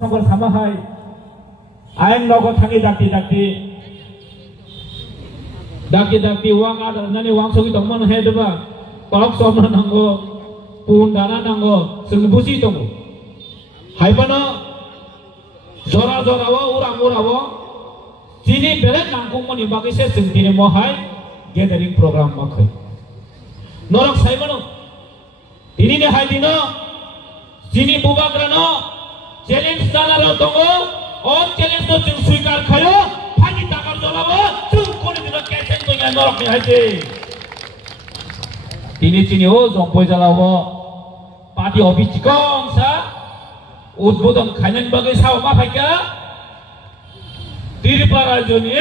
সকল সামাহাই আইন নগর থাকি ডাকি ডাকি ওয়াং আদারनानै ওয়াং সগি দंमोन हेदबा কক সমন নাঙ্গো পুন দানা নাঙ্গো जों बुजि दङ हायबानो जरा जरावो उरावो दिनै बेलेग नांगौमोननि बागैसो जों दिनै महाय गेदारिं प्रग्राम माखै नरक सायबानो दिनैनि हायदिनो दिनै बुबाग्रानो चैलेंज जानाराव दङ अ चैलेंजखौ जों स्वीकार खायो फानि टाकार जलाबो जों कोनदिनो केसेन गया नरकनि हायदि दिनै ओ जंपय जालावो पार्टी अफिस चिकंसा उद्बोधन खायनायनि बागै साव मा फायका त्रिपुरा राज्यनि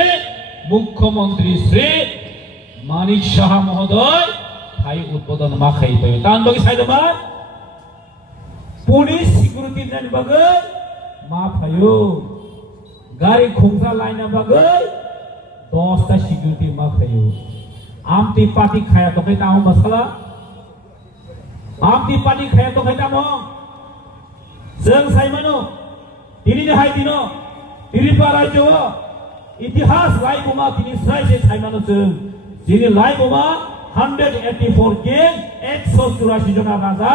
मुख्यमंत्री श्री मानिक साहा महोदय फाय उद्बोधन मा खायबाय तान बागै सायदोंमोन पुलिस सिकिउरिटी नि बागै मा फायो गारि खुंसा लाइन बागै 10 टा सिकिउरिटी मा फायो आमति पार्टी खाया तो खैता हूं मसला आमति पार्टी खाया तो खैता हूं जों सायमानो दिनैनि हायदिनो त्रिपुरा राज्यो इतिहास लाइबुमा दिनै स्रायसे सायमानो जों दिनै लाइबुमा 184 गें 184 जना राजा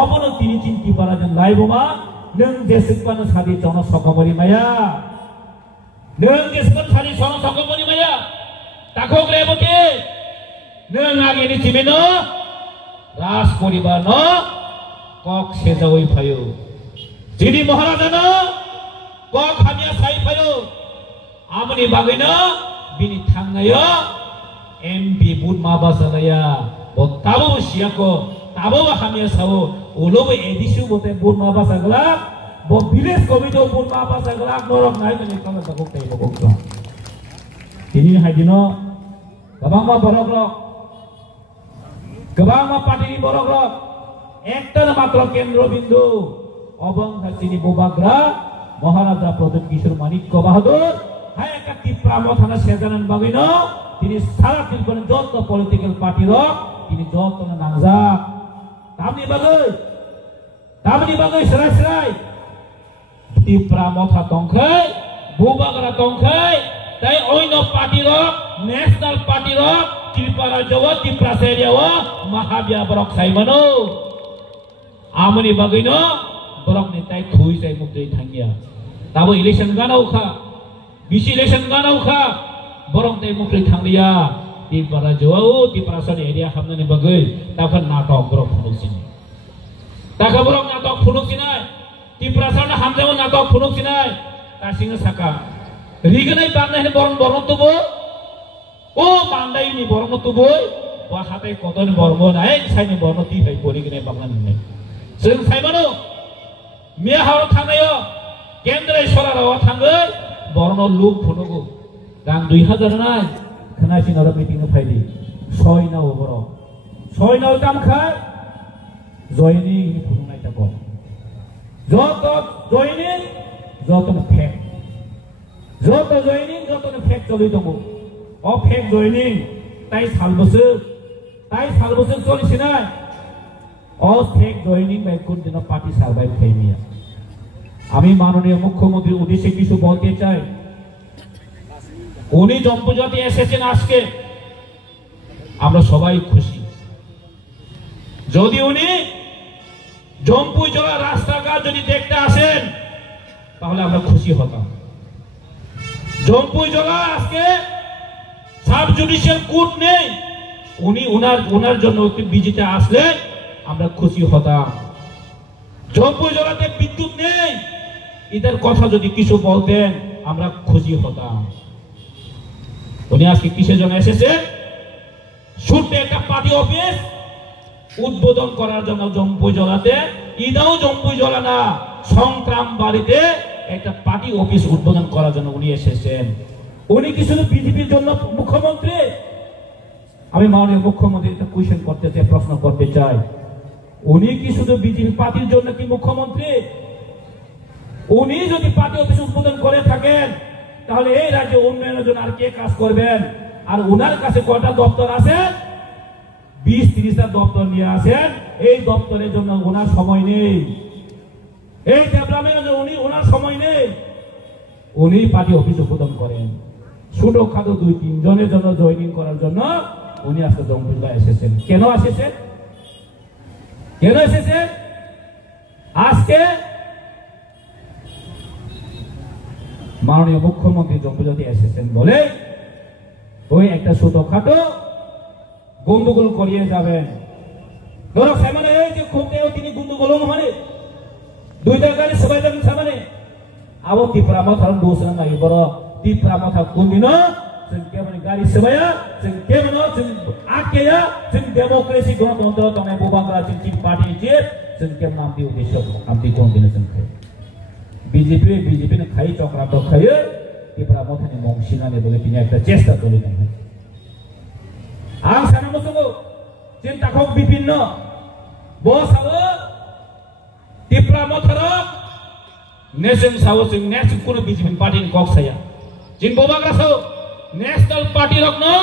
अबनो दिनै त्रिपुरा जों लाइबुमा नों जेसेबानो सादि जन सकमरि माया नों जेसेबानो सादि जन सकमरि माया ताको ग्रेबते नों आगेनि जिमेनो राज परिवार न कक सेजावै फायो जिनि महाराजानो कक हामिया साइ फायो आमनि बागैनो बिनि थांनायो एमपि बुट माबा जानाया बताबो सियाको ताबो हामिया सावो उलोबो एदिसु बोते बुट माबा जागला बो विलेज कमिटि बुट माबा जागला नरक नाय माने कल बगक ताइ बगक दिनि हायदिनो गोबांमा बरगरक गोबांमा पार्टीनि बरगरक एकटा मात्र केन्द्र बिन्दु अबं हासिनि बोबाग्रा महाराजा प्रदीप किशोर मानिक बाहादुर हाय एका त्रिपुरा मथाना सेजानान बागैनो तिनि सारा त्रिपुरा जत पलिटिकल पार्टी रक तिनि जत नांजा तामनि बागै स्राय त्रिपुरा मथा तंखै बोबाग्रा तंखै ताई ओइनो पार्टी रक नेशनल पार्टी रक त्रिपुरा जव त्रिपुरा सेरियाव महाबिया बरक साइमानो आमनि बागैनो बरक नेताय थुइ जाय मुक्तै थांगिया दाबो इलेक्शन गानावखा बिसि इलेक्शन गानावखा बरक नेताय मुक्तै थांलिया त्रिपुरा जव त्रिपुरा सन एरिया हामनानि बागै दाफोर नाटक बरक फुनुसिनि दाखा बरक नाटक फुनुसिनाय त्रिपुरा सन हामजाव नाटक फुनुसिनाय तासिङो साका रिगनाय बांनायनि बरन तुबो ओ बांदायनि बरन तुबो बा हाथाय कतन बरन नाय साइनि बरन ति फाय परिगनाय बांनानि जों साइमानो मेहाव थांनायो केन्द्र सराराव थाङै बरन लुक फुनुगु गां 2000 नाय खोनासिनाव मिटिं फायदि सयनाव बर सयनाव दामखाय जयनि फुनुनाय थाबो जत जयनि जतन फेक जत जयनि जतन फेक चलि दङ अ फेक जयनि ताइ सालबोसो चलिसिनाय अ फेक जयनि बाय कोन दिन पार्टी सार्भाइव खाइमिया আমি মাননীয় মুখ্যমন্ত্রীর উদ্দেশ্যে কিছু বলতে চাই উনি জম্পুজাতে এসেছেন আজকে আমরা সবাই খুশি যদি উনি জম্পুজলা রাস্তাঘাট যদি দেখতে আসেন তাহলে আমরা খুশি হতাম জম্পুজলা আজকে সাব জুডিশিয়াল কোর্ট নেই উনি ওনার জন্য একটু বিজিতে আসলে আমরা খুশি হতাম জম্পুজলাতে বিদ্যুৎ নেই इधर कथा যদি কিছু বলতেন আমরা খুশি হতাম উনি আজকে কিসের জন্য এসেছেন শুটে একটা পার্টি অফিস উদ্বোধন করার জন্য জম্পুজলাতে ইদাও জম্পুজলা না সংগ্রাম বাড়িতে একটা পার্টি অফিস উদ্বোধন করার জন্য উনি এসেছেন উনি কি শুধু বিজেপির জন্য মুখ্যমন্ত্রী আমি মাননীয় মুখ্যমন্ত্রীকে কোশ্চেন করতে চাই প্রশ্ন করতে চাই উনি কি শুধু বিজেপি পার্টির জন্য কি মুখ্যমন্ত্রী উনি যদি পার্টি অফিস উদ্বোধন করে থাকেন তাহলে এই রাজ্যে উন্নয়নের জন্য আর কে কাজ করবেন আর ওনার কাছে কয়টা দপ্তর আছে 20-30টা দপ্তর নিয়ে আসেন এই দপ্তরের জন্য ওনার সময় নেই এই ডেভেলপমেন্ট উনি ওনার সময় নেই, উনি পার্টি অফিস উদ্বোধন করেন। ছোটখাটো 2-3 জনের জন্য জয়েনিং করার জন্য উনি আজকে জম্পুজলা এসেছেন। কেন এসেছেন? কেন এসেছেন? আজকে মাননীয় মুখ্যমন্ত্রী জম্পুজলাতে এসেছেন বলে ওই একটা ছোটখাটো গন্ডগোল করিয়ে যাবেন। ধরো সামনে এই যে খুঁজতেও তিনি গন্ডগোল মানে 2 জায়গায় সবাই যাবেন সামনে আবো ত্রিপুরা মাথার দোষনা নাই বড় ত্রিপুরা মাথা কোন দিন जों केवल गारि सोबाया जों केवल जों आकेया जों डेमोक्रेसी गणतन्त्र तंनाय बुबांग्रा जों टी पार्टी जे जों केवल आमति उद्देश्य आमति कोन दिन जों बीजेपी ने खाई चक्रान्त खायो ত্রিপুরা माथानि मंसिनानै बोले तिनि एकटा चेष्टा चलिदों आं सानो मोसो चिन्ताखौ विभिन्न बसाबो ত্রিপুরা माथार नेशनल सावो जों नेक्स्ट कुनु बीजेपी पार्टीनि कक्साया जों बुबांग्रासो नेशनल पार्टी रखनो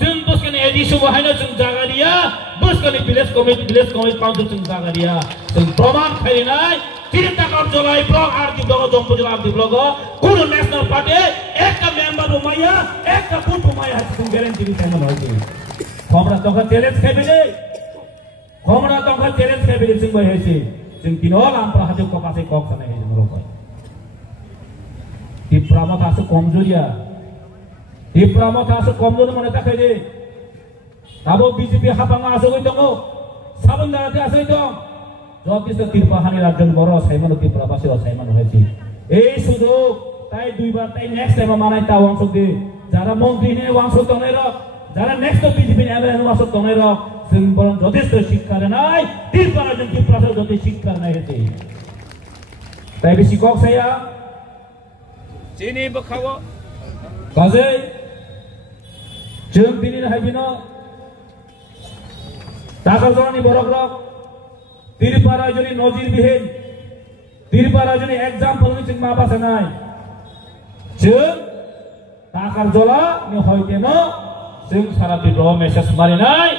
जों बसकने एडिसो बहायनो जों जागारिया बसकने विलेज कमिटी काउन्सिल जों जागारिया जों प्रमाण खाइनाय चिन्ताखौ जलाय ब्लक आरडी ब्लक जम्पुजला आरडी ब्लक कुनु नेशनल पार्टी एकटा मेम्बर रुमाया एकटा बुथ रुमाया जों ग्यारेन्टी दिनो नहयति खमरा तंखा चैलेंज खाइबेले खमरा तंखा चैलेंज खाइबेले जों बहायसि जों दिनो लामप्रा हाजो कपासे कक जानाय जों रबाय ত্রিপুরা माथा आसो कमजोरिया ত্রিপুরা माथा आसो कमजोर माने थाखाय दे दाबो बीजेपी हाबाङा आसोगै दङ साबन दाराते आसोगै दं যথেষ্ট ত্রিপুরা হানি রাজ্য বড় সাইমানো ত্রিপুরা বাসী সাইমানো হয়েছে এই সুযোগ তাই দুইবার তাই নেক্সট টাইম মানাই তা অংশ দে যারা মন্ত্রী নে অংশ তনের যারা নেক্সট বিজেপি এমএলএ অংশ তনের जों বরং যথেষ্ট শিক্ষা নাই ত্রিপুরা রাজ্য ত্রিপুরা যথেষ্ট শিক্ষা নাই হয়েছে তাই বেশি কক সাইয়া চিনি বখাও কাজে जों दिनै हायबिनो टाका जरानि बरकरक ত্রিপুরা রাজ্যनि नजिरबिहीन ত্রিপুরা রাজ্যनि एग्जाम्पलनि जों माबासानाय जों टाकार जला नि हयतेनो जों सारा ত্রিপুরা मेसेज मारिनाय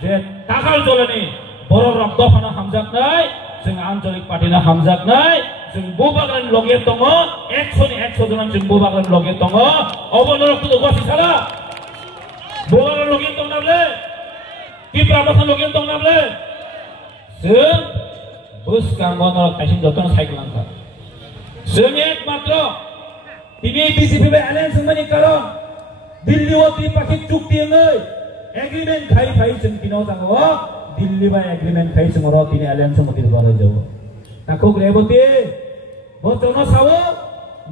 जे टाकार जलानि बरकरक दफाना हामजाकनाय जों आन्चलिक पार्टीना हामजाकनाय जों बुबाग्रानि लगे दङ 100 नि 100 जन जों बुबाग्रानि लगे दङ अबनरकखौ गसि साला बुबाग्रानि लगे दङ नाबले ত্রিপুরা माथा लगे दङ नाबले जों बुसकांगनर कासिन जतन साइक्लांखा जों एकमात्र दिनै बीजेपी एलायन्स होनायनि कारण दिल्लीआव त्रिपाक्षिक चुक्ति एग्रीमेंट खाई जों दिनाव जागो दिल्ली बा एग्रीमेंट खाई जों र दिनै एलायन्स मतिर बारे जागो ताको ग्रेबती बचन सावो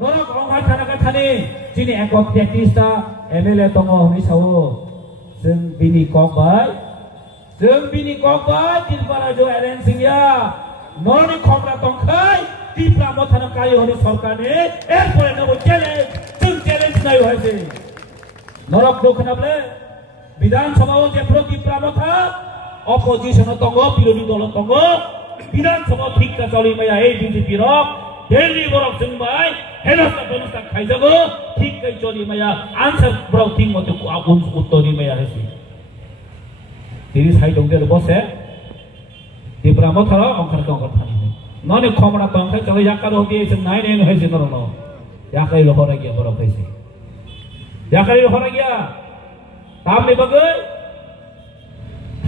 नरक अंगा थानाका थानि दिनै एकक 33 ता एमएलए दङ हनि सावो जों बिनि कक बाय जों बिनि कक बाय ত্রিপুরা जो एलायन्सिया नरनि खमरा तंखाय ত্রিপুরা माथानो कायो हनि सरकारनि एरपरे नबो चैलेंज जों चैलेंज नाय हयसे नरक दखनाबले विधानसभाव जे ত্রিপুরা माथा अपोजिशन दङ विरोधी दल दङ विधानसभा ठीकका चलिमाया ए बीजेपी रक दिल्ली बरक जों बाय हेनस्ता बेनस्ता खाइजागो ठीककै चलिमाया आन्सार बरक थिं मते आगुन उत्तरी माया हयसे तिरि साइड दंदेर बसे ত্রিপুরা माथार अंखार थानि ननि खमरा तंखाय चले याकार होदि जों नायनाय हयसे नरनो याकाय लहरा गया बरक हयसे याकाय लहरा गया तामनि बगै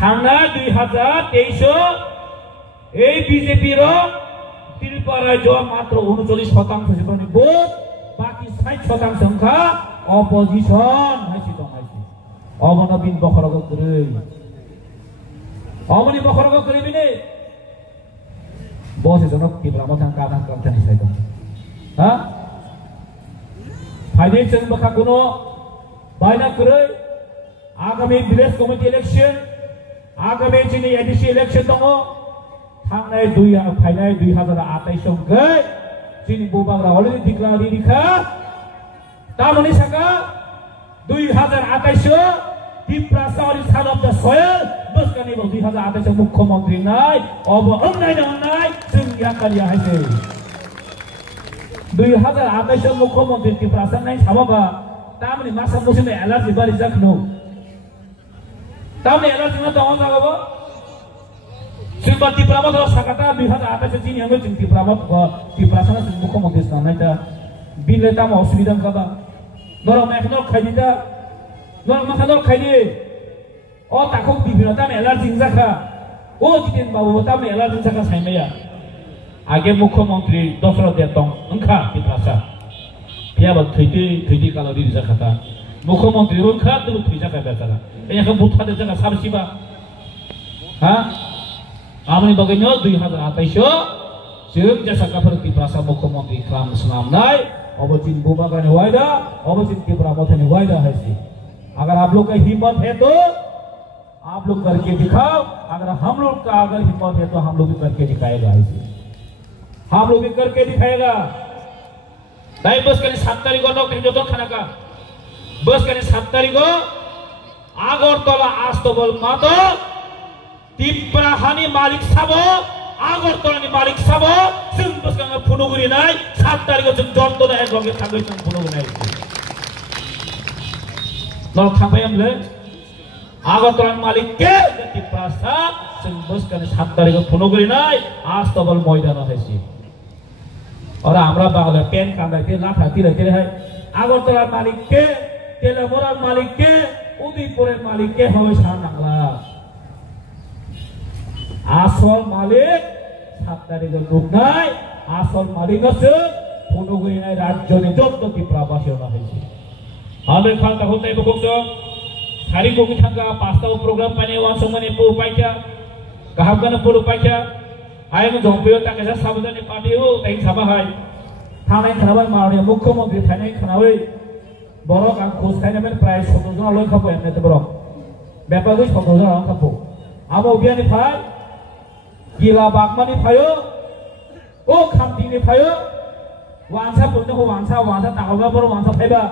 थांना 2023 এই বিজেপি র ত্রিপুরা রাজ্য মাত্র 39% জীবনী ভোট বাকি 60% সংখ্যা অপোজিশন হইছে দমাইছে অমনবিন বখরগ করে অমনি বখরগ করিবিনে বসে জনক ত্রিপুরা মাথা কানা কামথানি সাইদ হ্যাঁ ফাইনাল जों बखा কোনো বাইনা করে आगामी विलेज कमिटी इलेक्शन आगामी जोंनि एडिसि इलेक्शन दङ थांनाय फाइनाल 2028 गै जोंनि बुबाग्रा अलरेडि डिक्लेयार रिखा तामनि साका 2028 ত্রিপুরা सावरि सान अफ द सयल बसकानि 2028 मुख्यमंत्री नाय अब अंनायनो होननाय जों याकालिया हायसे 2028 मुख्यमंत्री ত্রিপুরা साननाय साबाबा तामनि मासा मोसिनो एलार्जि बारि जाखनो तामनि एलार्जि ना दङ जागोबो जोंबा त्रिपुरा मथाव साखाता 2028 जिनि आङो जों त्रिपुरा साना जों मुख्यमंत्री साननाय दा बिले दाम असुबिदा खाबा नरम एखनो खायदिदा नरम माखानो खायदि अ ताखौ बिभिन्न दाम एलार्जी जाखा ओ जिदिन बाबु दाम एलार्जी जाखा साइमाया आगे मुख्यमंत्री दशरथ देतं ओंखा त्रिपुरा पियाबा थैदि कालरि जाखाता मुख्यमंत्री ओंखा दु थै जाखा बेसारा एखो बुथादे जाखा साबसिबा हा आमनि बगैनो 2028 जों जेसाकाफोर त्रिपुरा मुख्यमंत्री खालाम खालामनाय अबचिन बुबागानि वायदा अबचिन त्रिपुरा मथानि वायदा है सी अगर आप लोग का हिम्मत है तो आप लोग करके दिखाओ अगर हम लोग का अगर हिम्मत है तो हम लोग भी करके दिखाएगा ऐसे हम लोग भी करके दिखाएगा दाई बस कने 7 तारिख को नौकरी जो तो खाना का बस कने 7 तारिख को आगरतला आस्तबल मातो त्रिपुरा हानि मालिक साबो आगरतलानि मालिक साबो जों बस कने फुनुगुरि नाय 7 तारिख को जों जन्तो ना एक लगे थांगै जों फुनुगुरि नाय नल थांबाय हमले आगरतलानि मालिक के त्रिपुरा सा जों बस कने 7 तारिख को फुनुगुरि नाय आस्तबल मैदान हैसी और हमरा बागले पेन कामलायते लाथा तिरते है आगरतला मालिक के तेलामुरा मालिक के उदयपुर मालिक के हवे सान नांगला आसल मालिक 7 तारिख लुकनाय आसल मालिकसो फुनुगुरिनाय राज्यनि जत्त त्रिपुरा बासियाव नायसि आले खालता होतै बखौसो सारि गगि थांगा पास्ताव प्रोग्राम पाने वासंमाने पु पाइचा गाहामगान पुरु पाइचा आयं जंपेयो ताकेसा साबजानि पार्टी हो ताइ साबाहाय थानाय खानाबाय मारने मुख्यमंत्री थानाय खानाबै बरक आं खोज खायनामेन प्राय 17 जन लय खाबो एमने बरक बेपागै 17 जन आं खाबो आमो बियानि फाय गिला बागमानि फायो ओ खामतिनि फायो वानसा पुरनो वानसा तागलबा बर वानसा फायबा